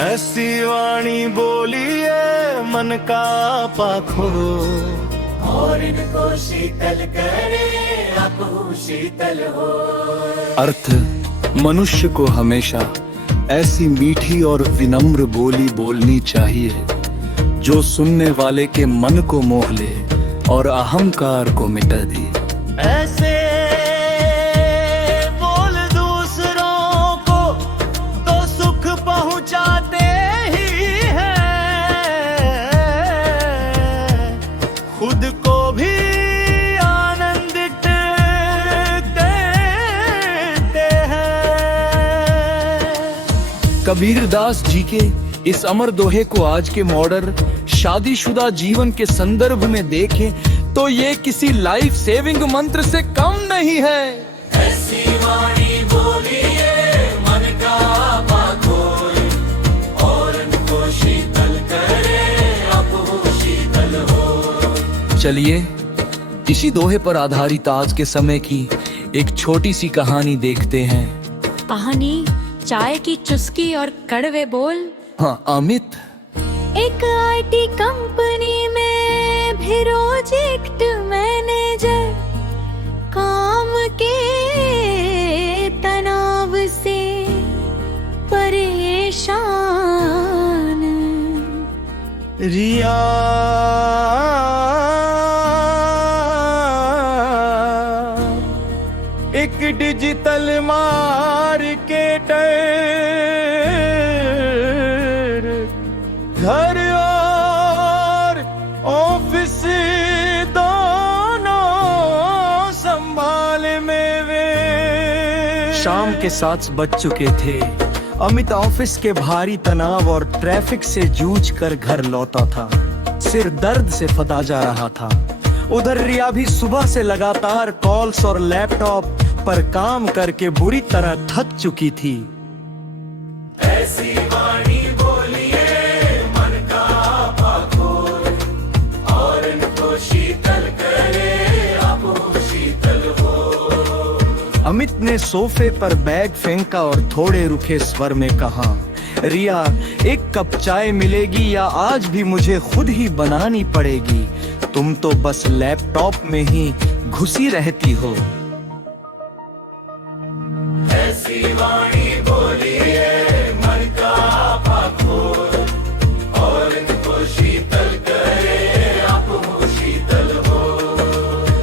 ऐसी वाणी बोलिए मन का पाखो, और इनको शीतल करे आपहु शीतल हो। अर्थ मनुष्य को हमेशा ऐसी मीठी और विनम्र बोली बोलनी चाहिए जो सुनने वाले के मन को मोह ले और अहंकार को मिटा दे। ऐसे बोल दूसरों को तो सुख पहुंचाते ही हैं, खुद को भी आनंदित देते हैं। कबीरदास जी के इस अमर दोहे को आज के मॉडर्न शादीशुदा जीवन के संदर्भ में देखें तो ये किसी लाइफ सेविंग मंत्र से कम नहीं है। ऐसी वाणी बोलिए मन का पाखोए, और इनको शीतल करे आपहु शीतल हो। चलिए इसी दोहे पर आधारित आज के समय की एक छोटी सी कहानी देखते हैं। कहानी चाय की चुस्की और कड़वे बोल। हाँ अमित। एक आईटी कंपनी में भी प्रोजेक्ट मैनेजर, काम के तनाव से परेशान। रिया एक डिजिटल मार्केटर, घर और ऑफिस दोनों संभाल में वे। शाम के 7 बज चुके थे। अमित ऑफिस के भारी तनाव और ट्रैफिक से जूझ कर घर लौटा था। सिर दर्द से फटा जा रहा था। उधर रिया भी सुबह से लगातार कॉल्स और लैपटॉप पर काम करके बुरी तरह थक चुकी थी। ऐसी वाणी बोलिए मन का पाखोए, और इनको शीतल करे आपहु शीतल हो। अमित ने सोफे पर बैग फेंका और थोड़े रुखे स्वर में कहा, रिया एक कप चाय मिलेगी या आज भी मुझे खुद ही बनानी पड़ेगी? तुम तो बस लैपटॉप में ही घुसी रहती हो। ऐसी वाणी बोलिए मन का पाखोए, और इनको शीतल करे आपहु शीतल हो।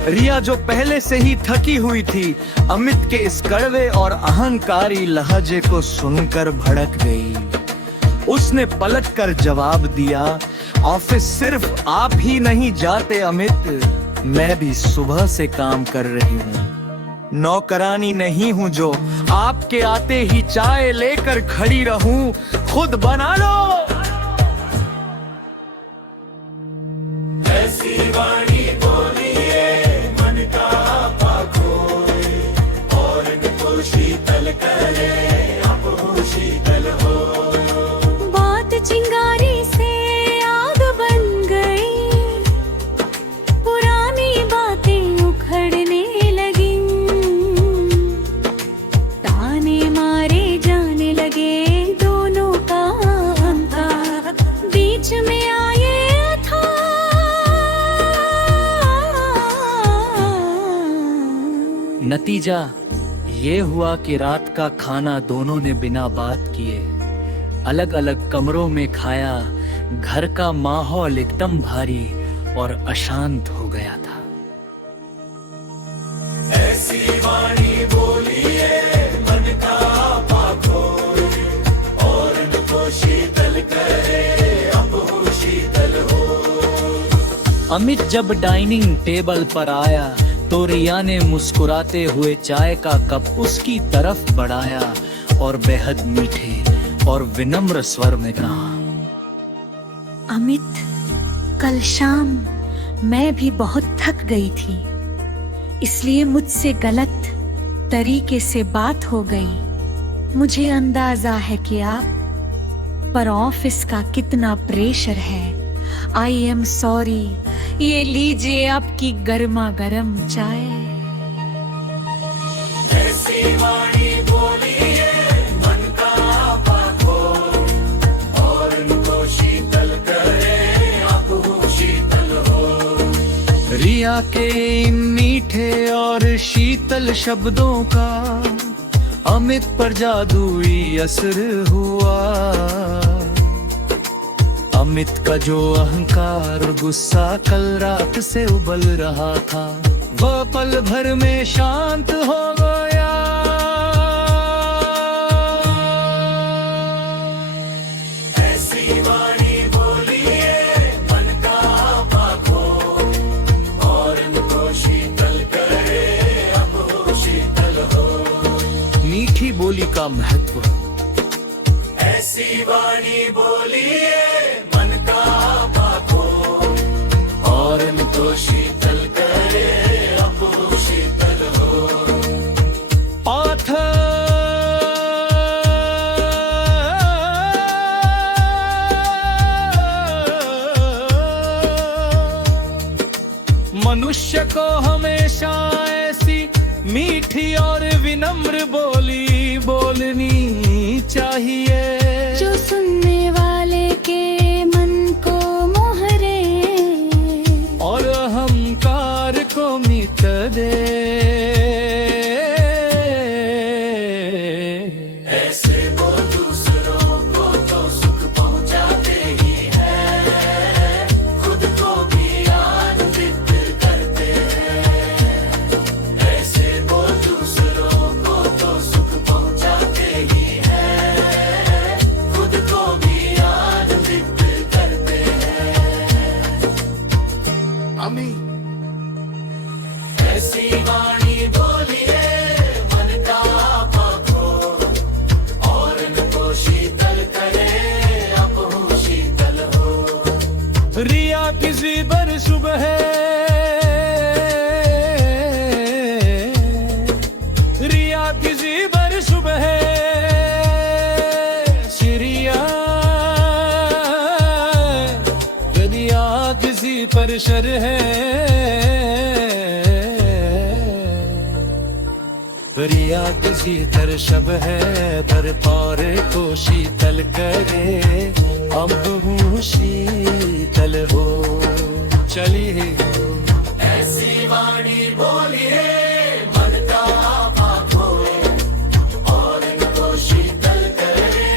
रिया जो पहले से ही थकी हुई थी, अमित के इस कड़वे और अहंकारी लहजे को सुनकर भड़क गई। उसने पलटकर जवाब दिया, ऑफिस सिर्फ आप ही नहीं जाते अमित, मैं भी सुबह से काम कर रही हूँ। नौकरानी नहीं हूँ जो आपके आते ही चाय लेकर खड़ी रहूं, खुद बना लो। ऐसी वाणी बोलिए मन का पाखोए, और इनको शीतल करे आपहु शीतल हो। बात चिंगारी से आग बन गई, पुरानी बातें उखड़ने लगी, ताने मारे जाने लगे दोनों का अंतर, बीच में आए था नतीजा ये हुआ कि रात का खाना दोनों ने बिना बात किए अलग अलग कमरों में खाया। घर का माहौल एकदम भारी और अशांत हो गया था। ऐसी वाणी बोलिए मन का पाखोए, और इनको शीतल करे आपहु शीतल हो। अमित जब डाइनिंग टेबल पर आया तो रिया ने मुस्कुराते हुए चाय का कप उसकी तरफ बढ़ाया और बेहद मीठे और विनम्र स्वर में कहा, अमित, कल शाम मैं भी बहुत थक गई थी, इसलिए मुझसे गलत तरीके से बात हो गई। मुझे अंदाजा है कि आप पर ऑफिस का कितना प्रेशर है। I am sorry. ये लीजिए आपकी गर्मा गर्म चाय। ऐसी वाणी बोलिए मन का पाखोए, रिया के इन मीठे और शीतल शब्दों का अमित पर जादुई असर हुआ। अमित का जो अहंकार और गुस्सा कल रात से उबल रहा था, वह पल भर में शांत हो गया। ऐसी वाणी बोलिए मन का पाखो, और इनको शीतल करे अब हो शीतल हो। मीठी बोली का महत्व। ऐसी वाणी बोलिए मन का पाखो, और इनको शीतल करे अब हो शीतल हो। पाथर मनुष्य को हमेशा ऐसी मीठी और विनम्र बोली बोलनी चाहिए, जो सुनने वाले के मन को मोहरे और अहंकार को मिट दे। ऐसे वो दूसरों को तो सुख पहुंचाते ही हैं, खुद को भी आनंदित करते हैं। ऐसे वो दूसरों को तो सुख पहुंचाते ही हैं, खुद को भी आनंदित करते हैं। आमीन। ऐसी वाणी बोलिए मन का पाखो, और इनको शीतल करे अब हो शीतल हो। रिया किसी पर सुबह रिया किसी पर सुबह सिरिया, रिया किसी पर शर है। रिया किसी तर शब है, पर पारे को शीतल करे अब हूँ शीतल हो। चलिए ऐसी वाणी बोलिए मन का पाखो, और इनको शीतल करे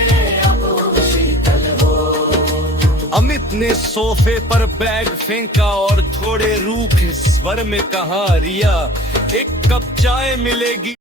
अब हो शीतल हो। अमित ने सोफे पर बैग फेंका और थोड़े रूखे स्वर में कहा, रिया एक कप चाय मिलेगी।